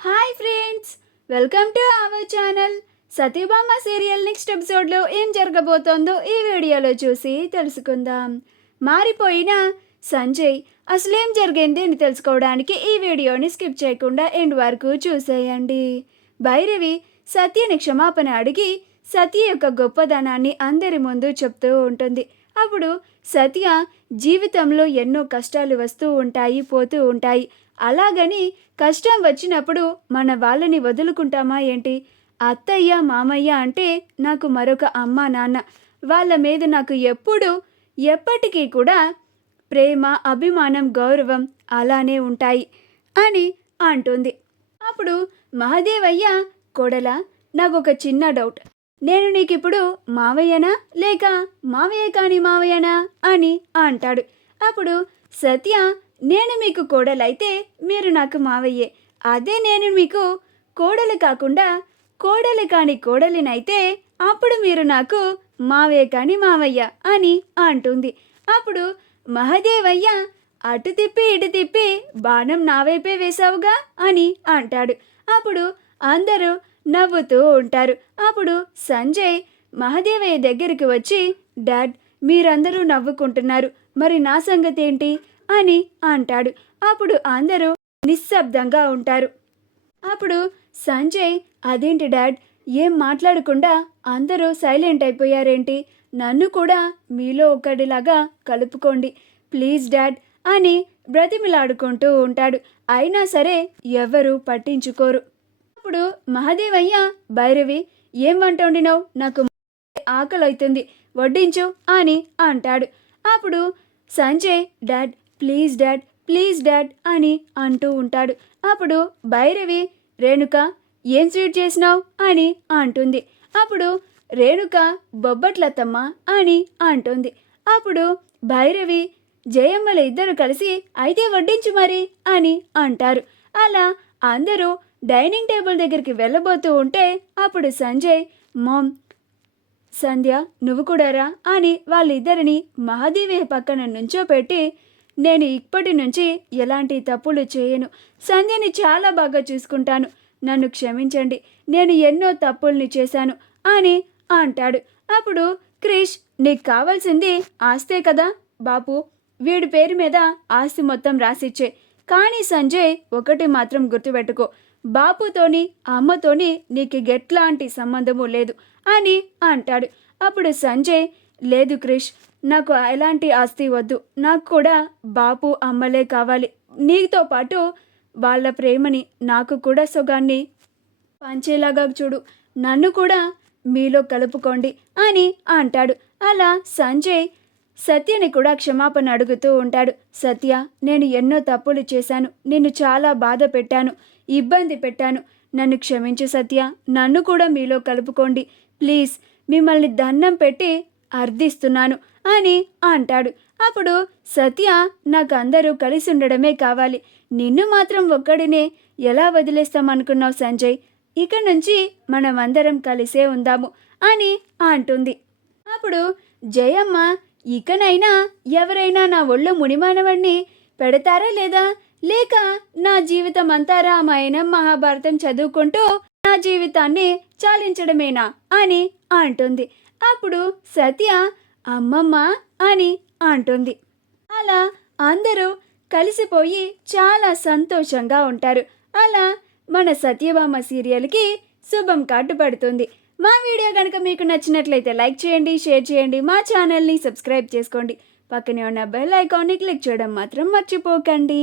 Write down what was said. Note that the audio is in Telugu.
Hi friends, welcome to our channel. Satyabhama serial next ఎపిసోడ్లో ఏం జరగబోతోందో ఈ వీడియోలో చూసి తెలుసుకుందాం. మారిపోయిన సంజయ్ అసలేం జరిగింది అని తెలుసుకోవడానికి ఈ వీడియోని స్కిప్ చేయకుండా ఎండ్ వరకు చూసేయండి. భైరవి సత్యని క్షమాపణ అడిగి సత్య యొక్క గొప్పదనాన్ని అందరి ముందు చెప్తూ ఉంటుంది. అప్పుడు సత్య జీవితంలో ఎన్నో కష్టాలు వస్తూ ఉంటాయి, పోతూ ఉంటాయి. అలాగని కష్టం వచ్చినప్పుడు మన వాళ్ళని వదులుకుంటామా ఏంటి? అత్తయ్య మామయ్య అంటే నాకు మరొక అమ్మ నాన్న, వాళ్ళ మీద నాకు ఎప్పటికీ కూడా ప్రేమ, అభిమానం, గౌరవం అలానే ఉంటాయి అని అంటుంది. అప్పుడు మహదేవయ్య, కోడలా, నాకు ఒక చిన్న డౌట్. నేను నీకిప్పుడు మావయ్యనా లేక మావయ్య కాని మావయ్యనా అని అంటాడు. అప్పుడు సత్య, నేను మీకు కోడలైతే మీరు నాకు మావయ్యే. అదే నేను మీకు కోడలు కాకుండా కోడలు కాని కోడలినైతే అప్పుడు మీరు నాకు మావయ్య కాని మావయ్య అని అంటుంది. అప్పుడు మహదేవయ్య, అటు తిప్పి ఇటు తిప్పి బాణం నా వైపే వేశావుగా అని అంటాడు. అప్పుడు అందరూ నవ్వుతూ ఉంటారు. అప్పుడు సంజయ్ మహదేవయ్య దగ్గరికి వచ్చి, డాడ్, మీరందరూ నవ్వుకుంటున్నారు, మరి నా సంగతి ఏంటి అని అంటాడు. అప్పుడు అందరూ నిశ్శబ్దంగా ఉంటారు. అప్పుడు సంజయ్, అదేంటి డాడ్, ఏం మాట్లాడకుండా అందరూ సైలెంట్ అయిపోయారేంటి? నన్ను కూడా మీలో ఒకడిలాగా కలుపుకోండి ప్లీజ్ డాడ్ అని బ్రతిమిలాడుకుంటూ ఉంటాడు. అయినా సరే ఎవరు పట్టించుకోరు. అప్పుడు మహదేవయ్య, భైరవి, ఏం వంట వండినావు? నాకు ఆకలవుతుంది, వడ్డించు అని అంటాడు. అప్పుడు సంజయ్, డాడ్ ప్లీజ్ డాడ్ అని అంటూ ఉంటాడు. అప్పుడు భైరవి, రేణుక, ఏం స్వీట్ చేసినావు అని అంటుంది. అప్పుడు రేణుక, బొబ్బట్లతమ్మ అని అంటుంది. అప్పుడు భైరవి, జయమ్మల ఇద్దరు కలిసి అయితే వడ్డించు మరి అని అంటారు. అలా అందరూ డైనింగ్ టేబుల్ దగ్గరికి వెళ్ళబోతూ ఉంటే అప్పుడు సంజయ్, మామ్, సంధ్య, నువ్వు కూడా రా అని వాళ్ళిద్దరిని మహాదేవి పక్కన నుంచోపెట్టి, నేను ఇప్పటి నుంచి ఎలాంటి తప్పులు చేయను, సంధ్యని చాలా బాగా చూసుకుంటాను, నన్ను క్షమించండి, నేను ఎన్నో తప్పుల్ని చేశాను అని అంటాడు. అప్పుడు క్రిష్, నీకు కావాల్సింది ఆస్తే కదా బాపు, వీడి పేరు మీద ఆస్తి మొత్తం రాసిచ్చే. కానీ సంజయ్, ఒకటి మాత్రం గుర్తుపెట్టుకో, బాపుతోని అమ్మతోని నీకు ఎట్లాంటి సంబంధము లేదు అని అంటాడు. అప్పుడు సంజయ్, లేదు క్రిష్, నాకు ఎలాంటి ఆస్తి వద్దు, నాకు కూడా బాపు అమ్మలే కావాలి, నీతో పాటు వాళ్ళ ప్రేమని నాకు కూడా సుగాన్ని పంచేలాగా చూడు, నన్ను కూడా మీలో కలుపుకోండి అని అంటాడు. అలా సంజయ్ సత్యని కూడా క్షమాపణ అడుగుతూ ఉంటాడు. సత్య, నేను ఎన్నో తప్పులు చేశాను, నిన్ను చాలా బాధ పెట్టాను, ఇబ్బంది పెట్టాను, నన్ను క్షమించు సత్య, నన్ను కూడా మీలో కలుపుకోండి ప్లీజ్, మిమ్మల్ని దండం పెట్టి అర్థిస్తున్నాను అని అంటాడు. అప్పుడు సత్య, నాకు అందరూ కలిసి ఉండడమే కావాలి, నిన్ను మాత్రం ఒక్కడినే ఎలా వదిలేస్తామనుకున్నావు సంజయ్, ఇక నుంచి మనమందరం కలిసే ఉందాము అని అంటుంది. అప్పుడు జయమ్మ, ఇకనైనా ఎవరైనా నా ఒళ్ళు మునిమానవాణ్ణి పెడతారా లేదా, లేక నా జీవితం అంతా రామాయణం మహాభారతం చదువుకుంటూ నా జీవితాన్ని చాలించడమేనా అని అంటుంది. అప్పుడు సత్య, అమ్మమ్మ అని అంటుంది. అలా అందరూ కలిసిపోయి చాలా సంతోషంగా ఉంటారు. అలా మన సత్యభామ సీరియల్కి శుభం కార్డు పడుతుంది. మా వీడియో కనుక మీకు నచ్చినట్లయితే లైక్ చేయండి, షేర్ చేయండి, మా ఛానల్ని సబ్స్క్రైబ్ చేసుకోండి, పక్కనే ఉన్న బెల్ ఐకాన్ని క్లిక్ చేయడం మాత్రం మర్చిపోకండి.